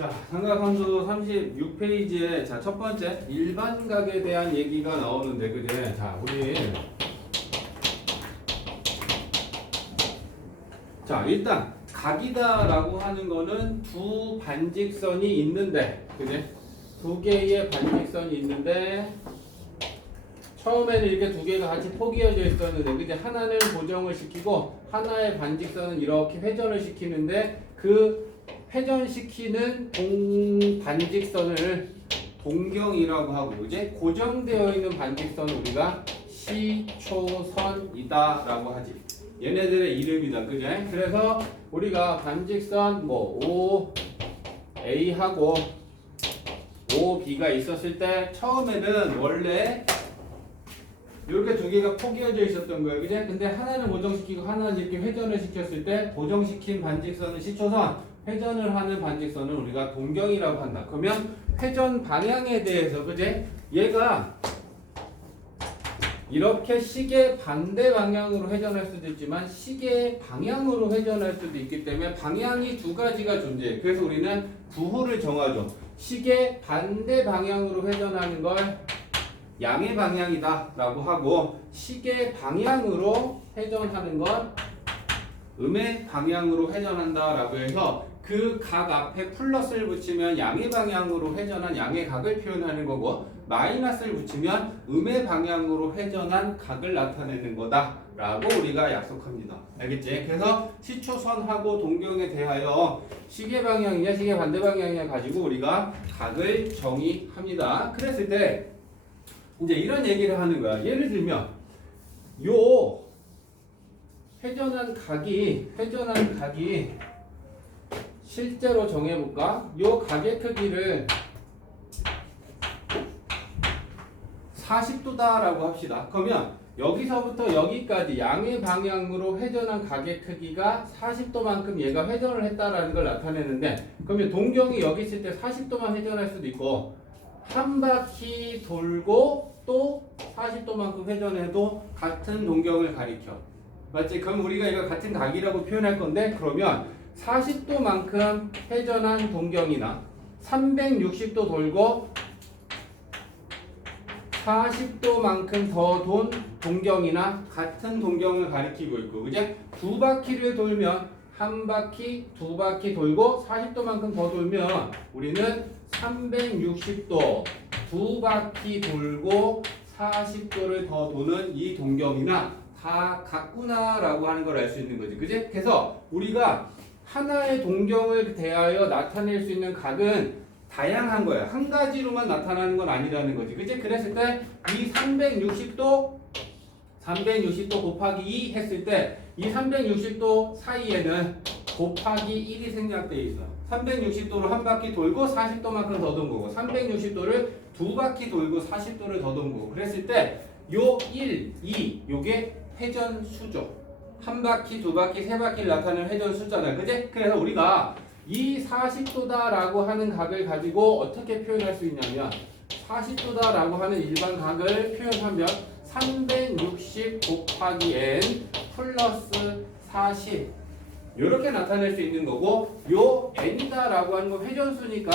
자, 삼각함수 36페이지에 자, 첫 번째 일반각에 대한 얘기가 나오는데 그제? 자, 우리 자, 일단 각이다라고 하는 거는 두 반직선이 있는데 그제? 두 개의 반직선이 있는데 처음에는 이렇게 두 개가 같이 포개어져 있었는데 그제? 하나는 고정을 시키고 하나의 반직선은 이렇게 회전을 시키는데 그 회전시키는 반직선을 동경이라고 하고 이제 고정되어 있는 반직선은 우리가 시초선이다라고 하지. 얘네들의 이름이다, 그제? 그래서 우리가 반직선 뭐 OA하고 OB가 있었을 때 처음에는 원래 이렇게 두 개가 포개어져 있었던 거예요, 그제? 근데 하나는 고정시키고 하나는 이렇게 회전을 시켰을 때 고정시킨 반직선은 시초선, 회전을 하는 반직선은 우리가 동경이라고 한다. 그러면 회전 방향에 대해서 그제? 얘가 이렇게 시계 반대 방향으로 회전할 수도 있지만 시계 방향으로 회전할 수도 있기 때문에 방향이 두 가지가 존재해. 그래서 우리는 구호를 정하죠. 시계 반대 방향으로 회전하는 걸 양의 방향이다 라고 하고 시계 방향으로 회전하는 건 음의 방향으로 회전한다 라고 해서 그 각 앞에 플러스를 붙이면 양의 방향으로 회전한 양의 각을 표현하는 거고 마이너스를 붙이면 음의 방향으로 회전한 각을 나타내는 거다 라고 우리가 약속합니다. 알겠지? 그래서 시초선하고 동경에 대하여 시계 방향이냐 시계 반대 방향이냐 가지고 우리가 각을 정의합니다. 그랬을 때 이제 이런 얘기를 하는 거야. 예를 들면 요 회전한 각이 실제로 정해볼까? 요 각의 크기를 40도다라고 합시다. 그러면 여기서부터 여기까지 양의 방향으로 회전한 각의 크기가 40도만큼 얘가 회전을 했다라는 걸 나타내는데 그러면 동경이 여기 있을 때 40도만 회전할 수도 있고 한 바퀴 돌고 또 40도만큼 회전해도 같은 동경을 가리켜. 맞지? 그럼 우리가 이거 같은 각이라고 표현할 건데 그러면 40도만큼 회전한 동경이나 360도 돌고 40도만큼 더 돈 동경이나 같은 동경을 가리키고 있고 그제? 두 바퀴를 돌면 한 바퀴, 두 바퀴 돌고 40도만큼 더 돌면 우리는 360도 두 바퀴 돌고 40도를 더 도는 이 동경이나 다 같구나라고 하는 걸 알 수 있는 거지. 그지? 그래서 우리가 하나의 동경을 대하여 나타낼 수 있는 각은 다양한 거야. 한 가지로만 나타나는 건 아니라는 거지. 그치? 그랬을 때 이 360도 곱하기 2 했을 때 이 360도 사이에는 곱하기 1이 생략되어 있어. 360도로 한 바퀴 돌고 40도만큼 더 돈 거고 360도를 두 바퀴 돌고 40도를 더 돈 거고 그랬을 때 요 1, 2 요게 회전 수죠. 한 바퀴, 두 바퀴, 세 바퀴를 나타내는 회전 숫자다. 그지? 그래서 우리가 이 40도다라고 하는 각을 가지고 어떻게 표현할 수 있냐면 40도다라고 하는 일반 각을 표현하면 360 곱하기 n 플러스 40 이렇게 나타낼 수 있는 거고 요 n이다라고 하는 건 회전수니까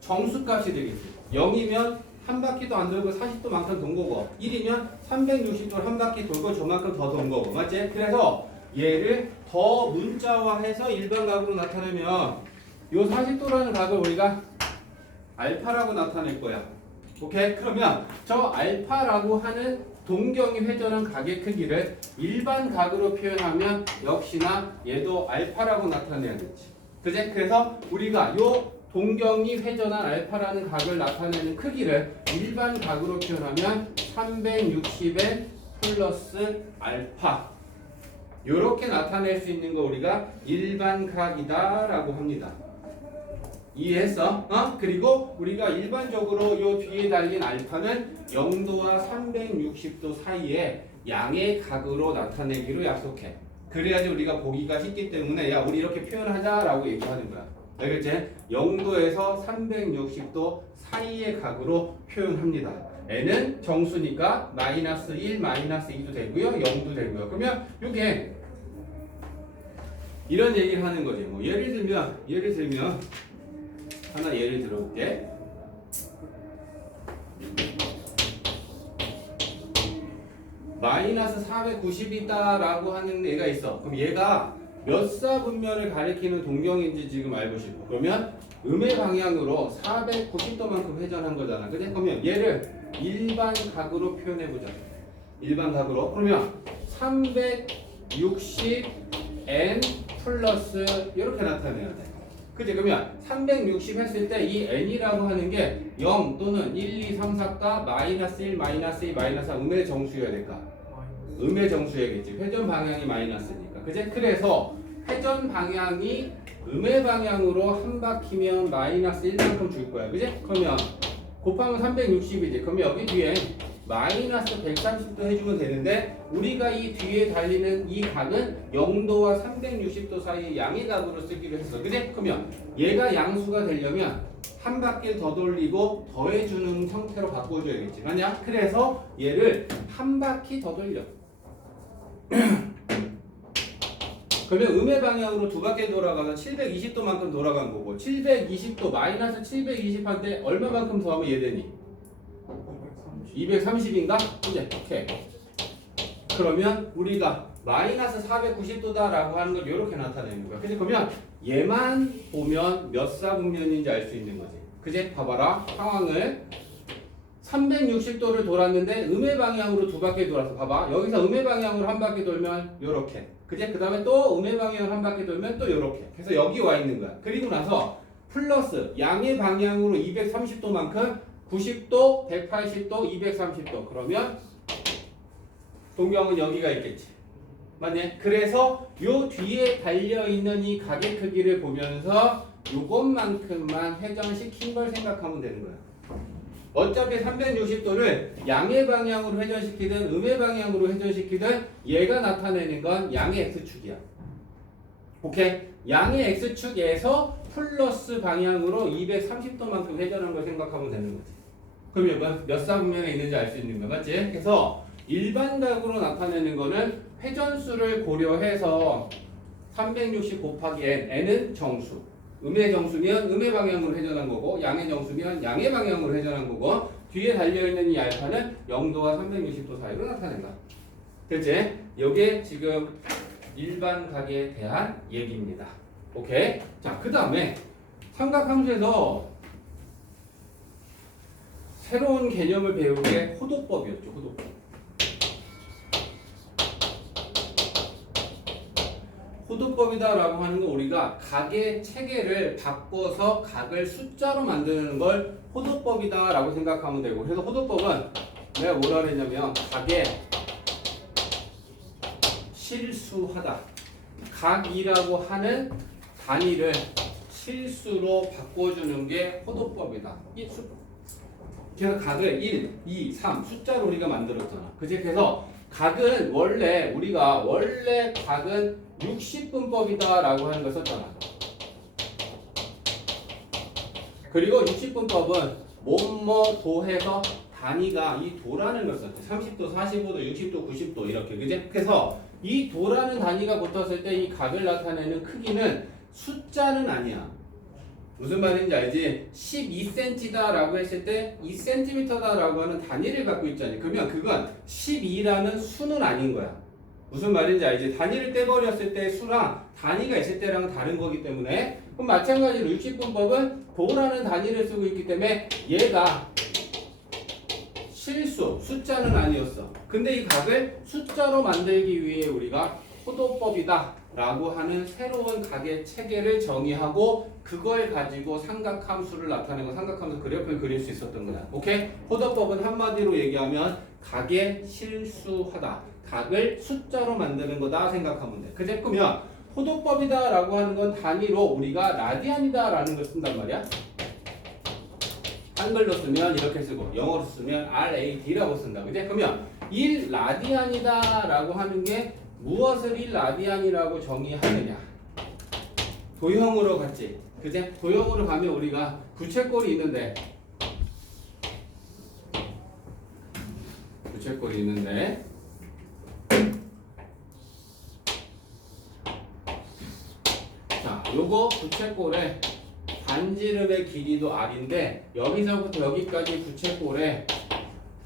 정수값이 되겠지. 0이면 한 바퀴도 안 돌고 40도만큼 돈 거고 1이면 360도를 한 바퀴 돌고 저만큼 더 돈 거고 맞지? 그래서 얘를 더 문자화해서 일반각으로 나타내면 요 40도라는 각을 우리가 알파라고 나타낼 거야. 오케이? 그러면 저 알파라고 하는 동경이 회전한 각의 크기를 일반각으로 표현하면 역시나 얘도 알파라고 나타내야겠지. 그지? 그래서 우리가 요 동경이 회전한 알파라는 각을 나타내는 크기를 일반각으로 표현하면 360의 플러스 알파 이렇게 나타낼 수 있는 거 우리가 일반각이다 라고 합니다. 이해했어? 그리고 우리가 일반적으로 요 뒤에 달린 알파는 0도와 360도 사이에 양의 각으로 나타내기로 약속해. 그래야지 우리가 보기가 쉽기 때문에 야 우리 이렇게 표현하자 라고 얘기하는 거야. 알겠지? 0도에서 360도 사이의 각으로 표현합니다. n은 정수니까 마이너스 1, 마이너스 2도 되고요. 0도 되고요. 그러면 이게 이런 얘기를 하는 거지. 뭐 예를 들면 하나 예를 들어볼게. 마이너스 490이다라고 하는 애가 있어. 그럼 얘가 몇 사 분면을 가리키는 동경인지 지금 알고 싶어. 그러면 음의 방향으로 490도만큼 회전한 거잖아. 그래? 그러면 얘를 일반 각으로 표현해 보자. 일반 각으로. 그러면 360n 플러스 이렇게 나타내야 돼. 그치? 그러면 360 했을 때 이 n이라고 하는 게 0 또는 1, 2, 3, 4가 마이너스 1, 마이너스 2, 마이너스 3 음의 정수여야 될까? 음의 정수여야겠지. 회전 방향이 마이너스니까. 그치? 그래서 회전 방향이 음의 방향으로 한 바퀴면 마이너스 1만큼 줄 거야. 그치? 그러면 곱하면 360이지. 그러면 여기 뒤에 마이너스 130도 해주면 되는데 우리가 이 뒤에 달리는 이 각은 0도와 360도 사이의 양의 각으로 쓰기로 했어. 그치? 그러면 얘가 양수가 되려면 한 바퀴를 더 돌리고 더해주는 형태로 바꿔줘야겠지. 맞냐? 그래서 얘를 한 바퀴 더 돌려. 그러면 음의 방향으로 두 바퀴 돌아가서 720도만큼 돌아간 거고 720도 마이너스 720한테 얼마만큼 더하면 얘 되니? 230인가? 이제 오케이. 그러면 우리가 마이너스 490도다라고 하는 걸 이렇게 나타내는 거야. 그치? 그러면 얘만 보면 몇 사분면인지 알 수 있는 거지. 그치? 봐봐라. 상황을 360도를 돌았는데 음의 방향으로 두 바퀴 돌아서 봐봐. 여기서 음의 방향으로 한 바퀴 돌면 요렇게. 그치? 그 다음에 또 음의 방향으로 한 바퀴 돌면 또 요렇게. 그래서 여기 와 있는 거야. 그리고 나서 플러스 양의 방향으로 230도만큼 90도, 180도, 230도. 그러면 동경은 여기가 있겠지. 맞네? 그래서 요 뒤에 달려있는 이 각의 크기를 보면서 요것만큼만 회전시킨 걸 생각하면 되는 거야. 어차피 360도를 양의 방향으로 회전시키든 음의 방향으로 회전시키든 얘가 나타내는 건 양의 x축이야. 오케이? 양의 x축에서 플러스 방향으로 230도만큼 회전한 걸 생각하면 되는 거지. 그럼 몇 사분면에 있는지 알 수 있는 거야. 맞지? 그래서 일반 각으로 나타내는 거는 회전수를 고려해서 360 곱하기 n, n은 정수. 음의 정수면 음의 방향으로 회전한 거고 양의 정수면 양의 방향으로 회전한 거고 뒤에 달려있는 이 알파는 0도와 360도 사이로 나타낸다. 됐지? 이게 지금 일반 각에 대한 얘기입니다. 오케이? 자, 그 다음에 삼각함수에서 새로운 개념을 배운 게 호도법이었죠. 호도법. 호도법이다라고 하는 건 우리가 각의 체계를 바꿔서 각을 숫자로 만드는 걸 호도법이다라고 생각하면 되고, 그래서 호도법은 내가 뭐라 그랬냐면 각의 실수하다. 각이라고 하는 단위를 실수로 바꿔주는 게 호도법이다. 그래서 각을 1, 2, 3 숫자로 우리가 만들었잖아. 그치? 그래서 각은 원래 각은 60분법이다 라고 하는 걸 썼잖아. 그리고 60분법은 뭐뭐 도해서 단위가 이 도라는 걸 썼대. 30도, 45도, 60도, 90도 이렇게. 그지? 그래서 이 도라는 단위가 붙었을 때 이 각을 나타내는 크기는 숫자는 아니야. 무슨 말인지 알지? 12cm다 라고 했을 때 2cm다 라고 하는 단위를 갖고 있잖니. 그러면 그건 12라는 수는 아닌 거야. 무슨 말인지 알지? 단위를 떼버렸을 때 수랑 단위가 있을 때랑은 다른 거기 때문에, 그럼 마찬가지로 60분법은 도라는 단위를 쓰고 있기 때문에 얘가 실수, 숫자는 아니었어. 근데 이 각을 숫자로 만들기 위해 우리가 호도법이다 라고 하는 새로운 각의 체계를 정의하고 그걸 가지고 삼각함수를 나타내고 삼각함수 그래프를 그릴 수 있었던 거야. 오케이? 호도법은 한마디로 얘기하면 각의 실수하다. 각을 숫자로 만드는 거다 생각하면 돼. 그제? 그러면 호도법이다 라고 하는 건 단위로 우리가 라디안이다 라는 걸 쓴단 말이야. 한글로 쓰면 이렇게 쓰고 영어로 쓰면 RAD라고 쓴다. 그제? 그러면 1라디안이다 라고 하는 게 무엇을 1라디안이라고 정의하느냐? 도형으로 갔지. 그제? 도형으로 가면 우리가 부채꼴이 있는데 자, 요거 부채꼴의 반지름의 길이도 r인데 여기서부터 여기까지 부채꼴의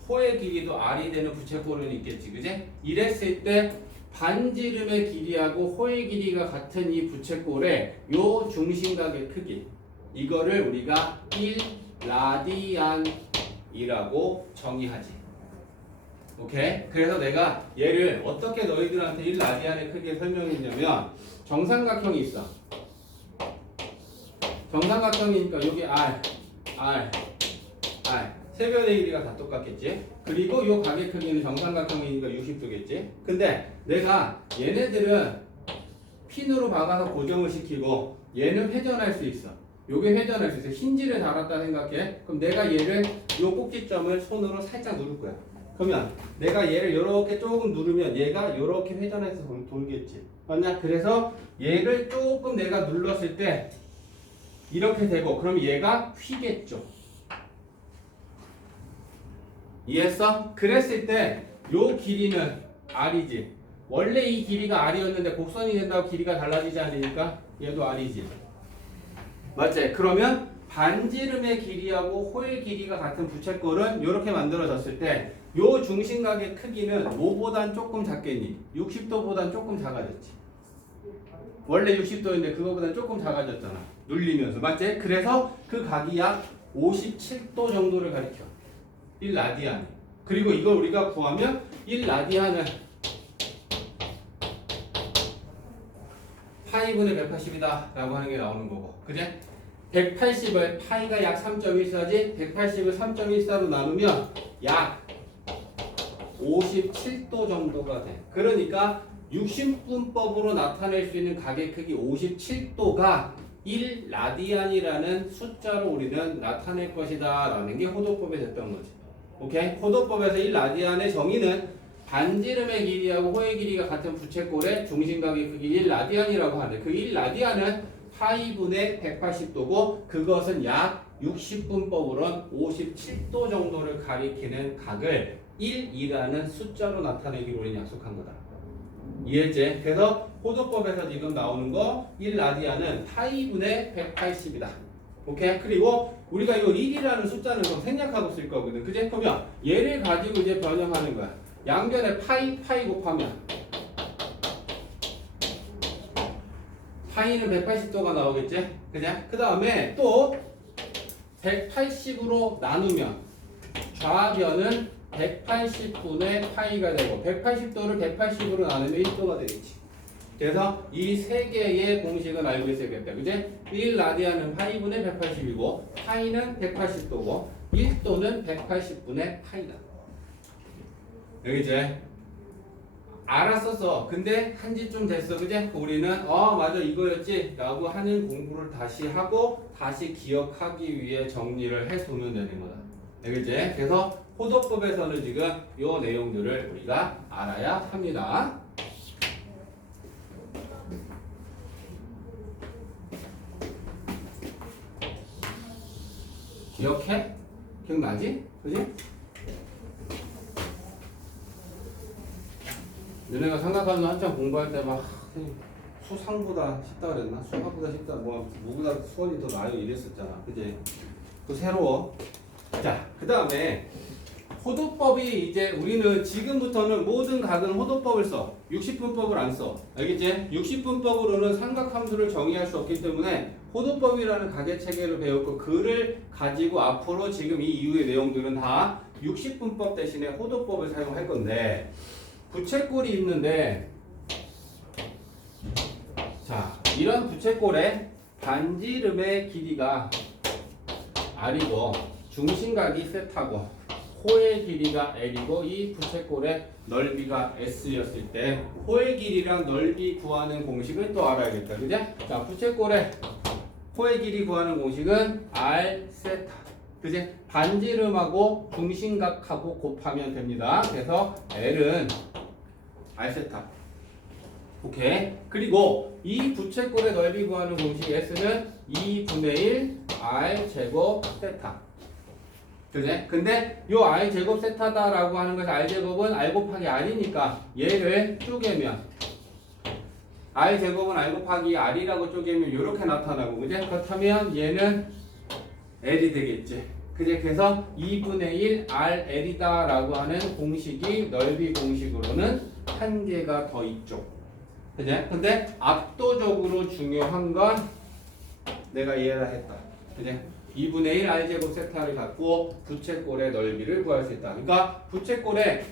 호의 길이도 r이 되는 부채꼴은 있겠지, 그지? 이랬을 때 반지름의 길이하고 호의 길이가 같은 이 부채꼴의 요 중심각의 크기, 이거를 우리가 1라디안이라고 정의하지. 오케이? 그래서 내가 얘를 어떻게 너희들한테 1라디안의 크기에 설명했냐면, 정삼각형이 있어. 정삼각형이니까 여기 R, R, R 세변의 길이가 다 똑같겠지. 그리고 요 각의 크기는 정삼각형이니까 60도겠지. 근데 내가 얘네들은 핀으로 박아서 고정을 시키고 얘는 회전할 수 있어. 요게 회전할 수 있어. 힌지를 달았다 생각해. 그럼 내가 얘를 요 꼭지점을 손으로 살짝 누를 거야. 그러면 내가 얘를 이렇게 조금 누르면 얘가 이렇게 회전해서 돌겠지. 맞냐? 그래서 얘를 조금 내가 눌렀을 때 이렇게 되고, 그럼 얘가 휘겠죠. 이해했어? 그랬을 때 요 길이는 r이지. 원래 이 길이가 r이었는데 곡선이 된다고 길이가 달라지지 않으니까 얘도 r이지. 맞지? 그러면 반지름의 길이하고 호의 길이가 같은 부채꼴은 이렇게 만들어졌을 때 요 중심각의 크기는 뭐보단 조금 작겠니? 60도보단 조금 작아졌지. 원래 60도인데 그거보단 조금 작아졌잖아. 눌리면서. 맞지? 그래서 그 각이 약 57도 정도를 가리켜. 1라디안. 그리고 이걸 우리가 구하면 1라디안은 파이분의 180이다 라고 하는 게 나오는 거고. 그제? 180을 파이가 약 3.14지 180을 3.14로 나누면 약 57도 정도가 돼. 그러니까 60분법으로 나타낼 수 있는 각의 크기 57도가 1라디안이라는 숫자로 우리는 나타낼 것이다 라는 게 호도법에 됐던 거지. 오케이? 호도법에서 1라디안의 정의는 반지름의 길이하고 호의 길이가 같은 부채꼴의 중심각의 크기 1라디안이라고 하는데, 그 1라디안은 파이분의 180도고 그것은 약 60분법으로는 57도 정도를 가리키는 각을 1이라는 숫자로 나타내기로 우리는 약속한 거다. 이해했지? 그래서 호도법에서 지금 나오는 거 1라디안은 파이분의 180이다. 오케이? 그리고 우리가 이 1이라는 숫자는 좀 생략하고 쓸 거거든. 그제? 그러면 얘를 가지고 이제 변형하는 거야. 양변에 파이 곱하면 파이는 180도가 나오겠지? 그죠? 그 다음에 또 180으로 나누면 좌변은 180분의 파이가 되고 180도를 180으로 나누면 1도가 되겠지. 그래서 이 세 개의 공식은 알고 있어야겠다. 그지? 1라디안은 파이분의 180이고 파이는 180도고 1도는 180분의 파이다. 여기 이제 알았었어. 근데 한지 좀 됐어. 그지? 우리는 맞아 이거였지 라고 하는 공부를 다시 하고 다시 기억하기 위해 정리를 해두면 되는 거다. 그지? 그래서 호도법에서는 지금 요 내용들을 우리가 알아야 합니다. 기억해? 기억나지? 그지? 너네가 생각하는 한참 공부할 때 막 수상보다 쉽다 그랬나? 수학보다 쉽다, 뭐보다 수원이 더 나아요 이랬었잖아. 그지? 그 새로워. 자, 그 다음에 호도법이 이제 우리는 지금부터는 모든 각은 호도법을 써. 60분법을 안 써. 알겠지? 60분법으로는 삼각함수를 정의할 수 없기 때문에 호도법이라는 각의 체계를 배웠고 그를 가지고 앞으로 지금 이 이후의 내용들은 다 60분법 대신에 호도법을 사용할 건데, 부채꼴이 있는데, 자, 이런 부채꼴의 반지름의 길이가 r이고 중심각이 세타고 호의 길이가 l이고 이 부채꼴의 넓이가 s였을 때 호의 길이랑 넓이 구하는 공식을 또 알아야겠다. 그죠? 자, 부채꼴의 호의 길이 구하는 공식은 r 세타. 그지? 반지름하고 중심각하고 곱하면 됩니다. 그래서 l은 r 세타. 오케이. 그리고 이 부채꼴의 넓이 구하는 공식 s는 2분의 1 r 제곱 세타. 그지? 근데 요 r 제곱 세타다라고 하는 것이 r 제곱은 r 곱하기 r이니까 얘를 쪼개면 r 제곱은 r 곱하기 r이라고 쪼개면 이렇게 나타나고, 그지? 그렇다면 얘는 l이 되겠지. 그지? 그래서 2분의 1 RL이다 라고 하는 공식이 넓이 공식으로는 한 개가 더 있죠. 그지? 근데 압도적으로 중요한 건 내가 이해를 했다. 그지? 2분의 1 R제곱 세타를 갖고 부채꼴의 넓이를 구할 수 있다. 그러니까 부채꼴의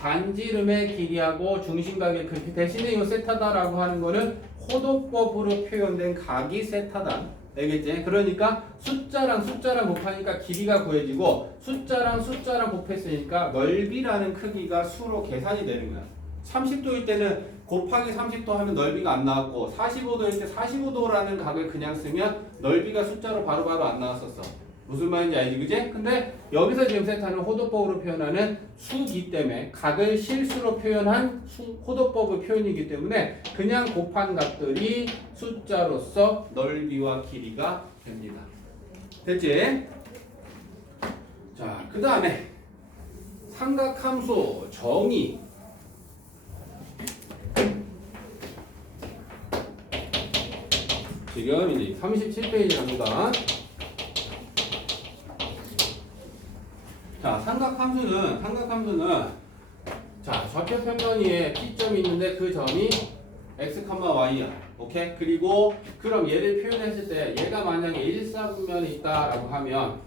반지름의 길이하고 중심각의 크기 대신에 이 세타다라고 하는 거는 호도법으로 표현된 각이 세타다. 알겠지? 그러니까 숫자랑 숫자랑 곱하니까 길이가 구해지고 숫자랑 숫자랑 곱했으니까 넓이라는 크기가 수로 계산이 되는 거야. 30도일 때는 곱하기 30도 하면 넓이가 안 나왔고 45도일 때 45도라는 각을 그냥 쓰면 넓이가 숫자로 바로바로 안 나왔었어. 무슨 말인지 알지, 그지? 근데 여기서 지금 세타는 호도법으로 표현하는 수기 때문에 각을 실수로 표현한 호도법의 표현이기 때문에 그냥 곱한 값들이 숫자로서 넓이와 길이가 됩니다. 됐지? 자, 그 다음에 삼각함수 정의. 지금 이제 37페이지랍니다. 자, 삼각함수는 자, 좌표 평면위에 P점이 있는데 그 점이 x, y야. 오케이? 그리고 그럼 얘를 표현했을 때 얘가 만약에 일사분면에 있다라고 하면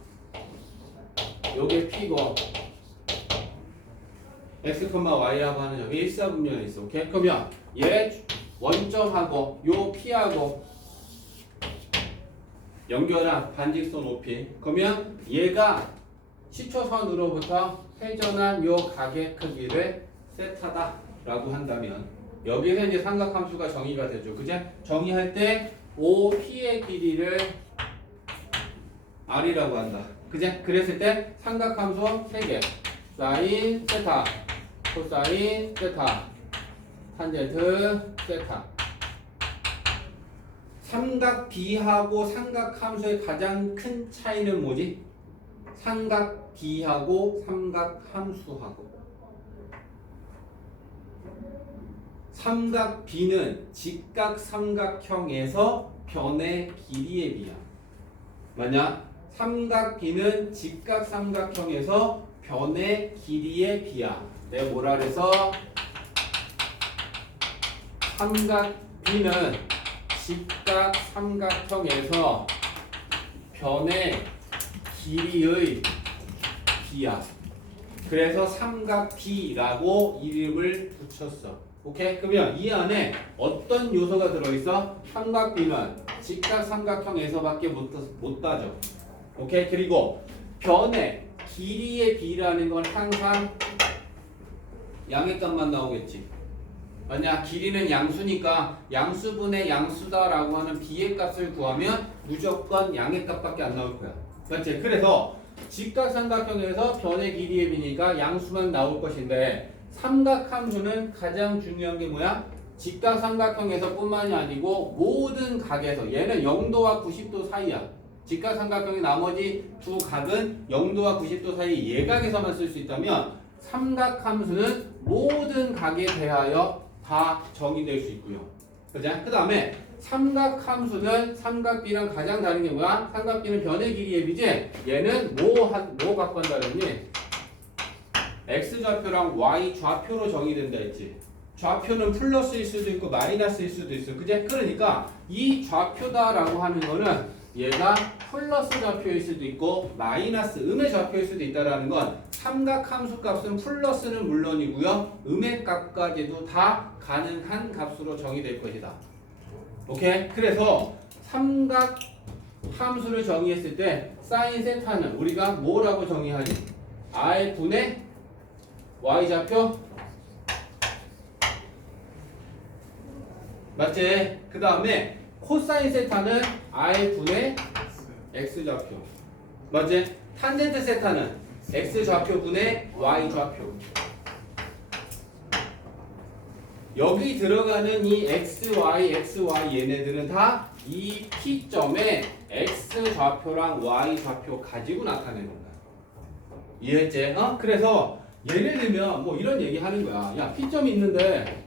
요게 P고 x, y라고 하는 점이 일사분면에 있어. 오케이? 그러면 얘 원점하고 요 P하고 연결한 반직선 OP. 그러면 얘가 시초선으로부터 회전한 요 각의 크기를 세타다라고 한다면 여기서 이제 삼각함수가 정의가 되죠. 그죠? 정의할 때 OP의 길이를 R이라고 한다. 그죠? 그랬을 때 삼각함수 3개. 사인 세타, 코사인 세타, 탄젠트 세타. 삼각 B하고 삼각함수의 가장 큰 차이는 뭐지? 삼각 B하고 삼각 함수하고. 삼각 B는 직각 삼각형에서 변의 길이에 비하. 뭐냐? 삼각 B는 직각 삼각형에서 변의 길이에 비하. 내가 뭐라 그래서 삼각 B는 직각 삼각형에서 변의 길이의 비하. 그래서 삼각 B라고 이름을 붙였어. 오케이? 그러면 이 안에 어떤 요소가 들어있어? 삼각 B는 직각 삼각형에서밖에 못 따져. 오케이? 그리고 변의 길이의 B라는 건 항상 양의 값만 나오겠지. 만약 길이는 양수니까 양수분의 양수다라고 하는 B의 값을 구하면 무조건 양의 값밖에 안 나올 거야. 맞지? 그래서 직각삼각형에서 변의 길이의 B니까 양수만 나올 것인데 삼각함수는 가장 중요한 게 뭐야? 직각삼각형에서 뿐만이 아니고 모든 각에서 얘는 0도와 90도 사이야. 직각삼각형의 나머지 두 각은 0도와 90도 사이 예각에서만 쓸 수 있다면 삼각함수는 모든 각에 대하여 다 정의될 수 있고요. 그죠? 그 다음에 삼각함수는 삼각 B랑 가장 다른 게 뭐야? 삼각 B는 변의 길이의 B지? 얘는 뭐 갖고 한다 그랬니? X좌표랑 Y좌표로 정의된다 했지. 좌표는 플러스일 수도 있고 마이너스일 수도 있어. 그지? 그러니까 이 좌표다라고 하는 거는 얘가 플러스 좌표일 수도 있고 마이너스 음의 좌표일 수도 있다라는 건 삼각함수 값은 플러스는 물론이고요. 음의 값까지도 다 가능한 값으로 정의될 것이다. 오케이? 그래서 삼각함수를 정의했을 때 사인 세타는 우리가 뭐라고 정의하니? R분의 Y좌표? 맞지? 그 다음에 코사인 세타는 R분의 X좌표. 맞지? 탄젠트 세타는 X좌표분의 Y좌표. 여기 들어가는 이 XY, XY 얘네들은 다 이 P점에 X좌표랑 Y좌표 가지고 나타내는 거야. 이해했지? 그래서 예를 들면 뭐 이런 얘기 하는 거야. 야, P점이 있는데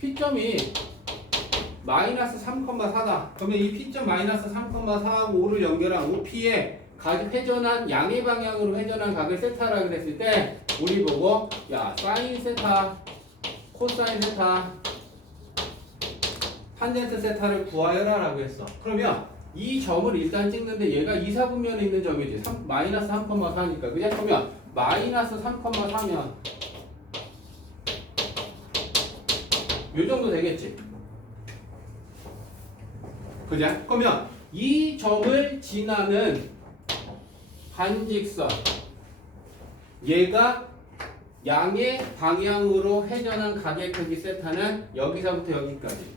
P점이 마이너스 3,4다. 그러면 이 P점 마이너스 3,4하고 5를 연결한 OP에 회전한 양의 방향으로 회전한 각을 세타라 그랬을 때 우리 보고 야 사인 세타, 코사인 세타, 탄젠트 세타를 구하여라 라고 했어. 그러면 이 점을 일단 찍는데 얘가 이사분면에 있는 점이지. 마이너스 3,4니까 그죠? 그러면 마이너스 3,4면 요 정도 되겠지. 그죠? 그러면 이 점을 지나는 반직선 얘가 양의 방향으로 회전한 각의 크기 세타는 여기서부터 여기까지.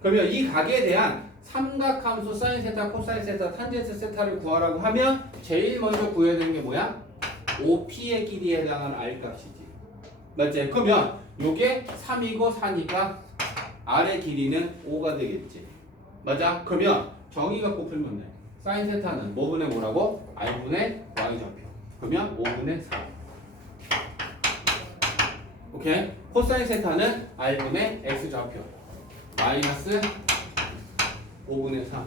그러면 이 각에 대한 삼각함수 사인 세타, 코사인 세타, 탄젠트 세타를 구하라고 하면 제일 먼저 구해야 되는 게 뭐야? OP의 길이에 해당하는 R값이지. 맞지? 그러면 요게 3이고 4니까 R의 길이는 5가 되겠지. 맞아? 그러면 정의 갖고 풀면 돼. 사인 세타는 뭐분의 뭐라고? R분의 Y좌표. 그러면 5분의 4. 오케이? 코사인 세타는 R분의 X좌표. 마이너스 5분의 3.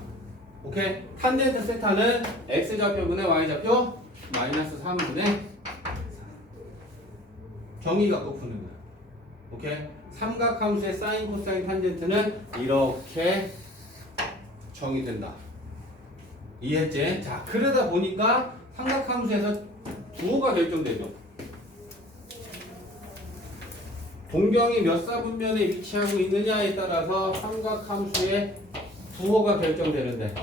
오케이? 탄젠트 세타는 X좌표분의 Y좌표 마이너스 3분의 4. 정의 갖고 푸는 거야. 오케이? 삼각함수의 사인, 코사인, 탄젠트는 이렇게 정의된다. 이해했지? 자, 그러다 보니까 삼각함수에서 부호가 결정되죠. 동경이 몇 사분면에 위치하고 있느냐에 따라서 삼각함수의 부호가 결정되는데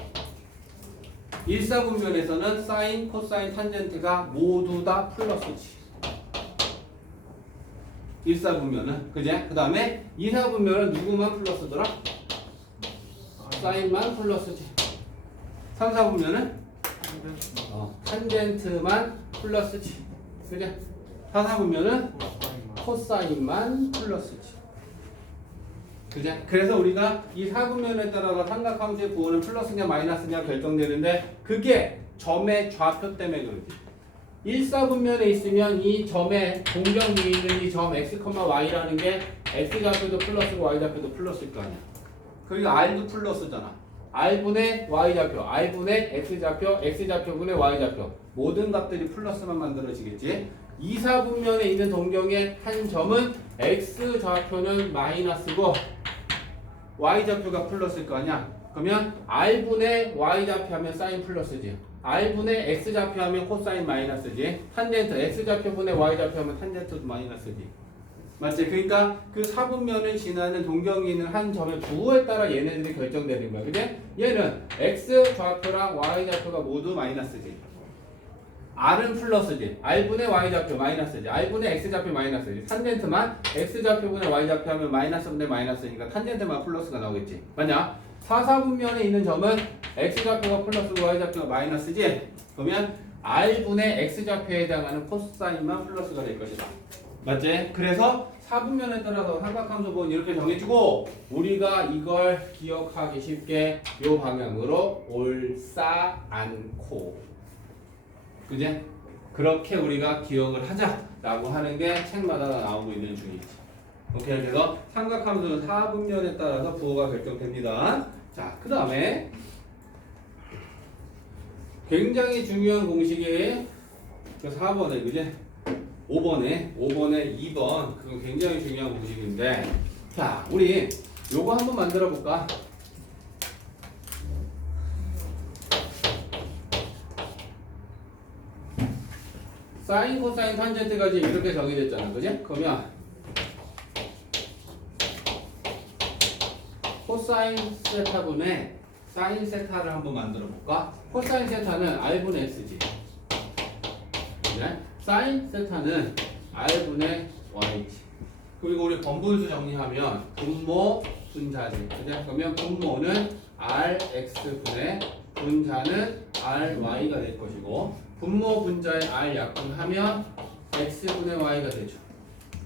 1사분면에서는 사인, 코사인, 탄젠트가 모두 다 플러스지. 1사분면은 그제? 그 다음에 2사분면은 누구만 플러스더라? 사인만 플러스지. 3사분면은 탄젠트만 플러스지. 그제? 4사분면은 코사인만 플러스지. 그제? 그래서 우리가 이 사분면에 따라서 삼각함수의 부호는 플러스냐 마이너스냐 결정되는데 그게 점의 좌표 때문에 그러지. 1사분면에 있으면 이 점의 동경 위에 있는 이 점 x, y라는 게 x좌표도 플러스고 y좌표도 플러스일 거 아니야. 그러니까 r도 플러스잖아. r분의 y좌표, r분의 x좌표, x좌표분의 y좌표 모든 값들이 플러스만 만들어지겠지. 2사분면에 있는 동경의 한 점은 x좌표는 마이너스고 y좌표가 플러스일 거 아니야. 그러면 r분의 y좌표 하면 사인 플러스지. r분의 x좌표 하면 코사인 마이너스지. 탄젠트 x좌표분의 y좌표 하면 탄젠트도 마이너스지. 맞지? 그러니까 그 사분면을 지나는 동경이 있는 한 점의 부호에 따라 얘네들이 결정되는 거야. 그지? 얘는 x좌표랑 y좌표가 모두 마이너스지. r은 플러스지. r분의 y좌표 마이너스지. r분의 x좌표 마이너스지. 탄젠트만 x좌표분의 y좌표 하면 마이너스분의 마이너스니까 탄젠트만 플러스가 나오겠지. 맞냐? 4사분면에 있는 점은 x좌표가 플러스고 y좌표가 마이너스지. 그러면 r분의 x좌표에 해당하는 코사인만 플러스가 될 것이다. 맞지? 그래서 사분면에 따라서 삼각함수 부호는 이렇게 정해지고 우리가 이걸 기억하기 쉽게 이 방향으로 옳싸 않고 그지? 그렇게 우리가 기억을 하자라고 하는 게 책마다 나오고 있는 중이지. 오케이. 그래서 삼각함수는 사분면에 따라서 부호가 결정됩니다. 자, 그 다음에 굉장히 중요한 공식이 그 4번에 그지? 5번에 2번 그건 굉장히 중요한 공식인데 자, 우리 요거 한번 만들어 볼까? 사인, 코사인, 탄젠트가 지금 이렇게 정의됐잖아. 그지? 그러면 코사인 세타분의 사인 세타를 한번 만들어 볼까? 코사인 세타는 r분의 x지. 그래? 사인 세타는 r분의 y지. 그리고 우리 번분수 정리하면 분모, 분자지. 그래? 그러면 분모는 rx분의 분자는 ry가 될 것이고 분모 분자의 r 약분하면 x분의 y가 되죠.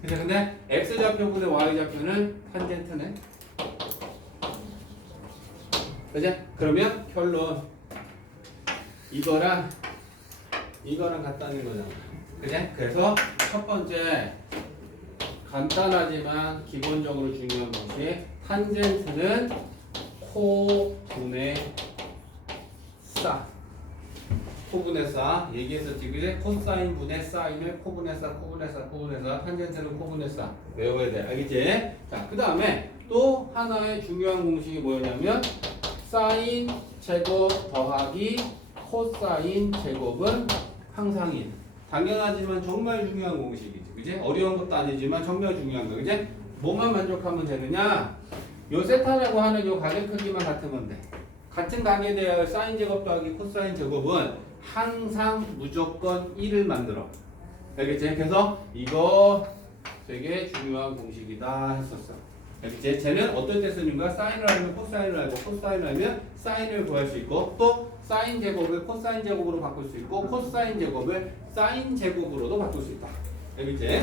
그래서 근데 x좌표분의 y좌표는 탄젠트네. 그죠? 그러면 결론 이거랑 같다는 거잖아. 그죠? 그래서 첫 번째 간단하지만 기본적으로 중요한 것이 탄젠트는 코분의 싸. 코분의 싸 얘기했었지 그제? 코사인 분의 사인을 코분의 싸 탄젠트는 코분의 싸 외워야 돼 알겠지? 자 그 다음에 또 하나의 중요한 공식이 뭐였냐면 사인 제곱 더하기 코사인 제곱은 항상 1. 당연하지만 정말 중요한 공식이지 그지? 어려운 것도 아니지만 정말 중요한 거 그지? 뭐만 만족하면 되느냐? 요 세타라고 하는 요 가격 크기만 같으면 돼. 같은 가격에 대하여 사인 제곱 더하기 코사인 제곱은 항상 무조건 1을 만들어. 알겠지? 그래서 이거 되게 중요한 공식이다 했었어. 알겠지? 쟤는 어떨 때 쓰는 거야? 사인을 알면 코사인을 알고 코사인을 알면 사인을 구할 수 있고 또 사인 제곱을 코사인 제곱으로 바꿀 수 있고 코사인 제곱을 사인 제곱으로도 바꿀 수 있다. 알겠지?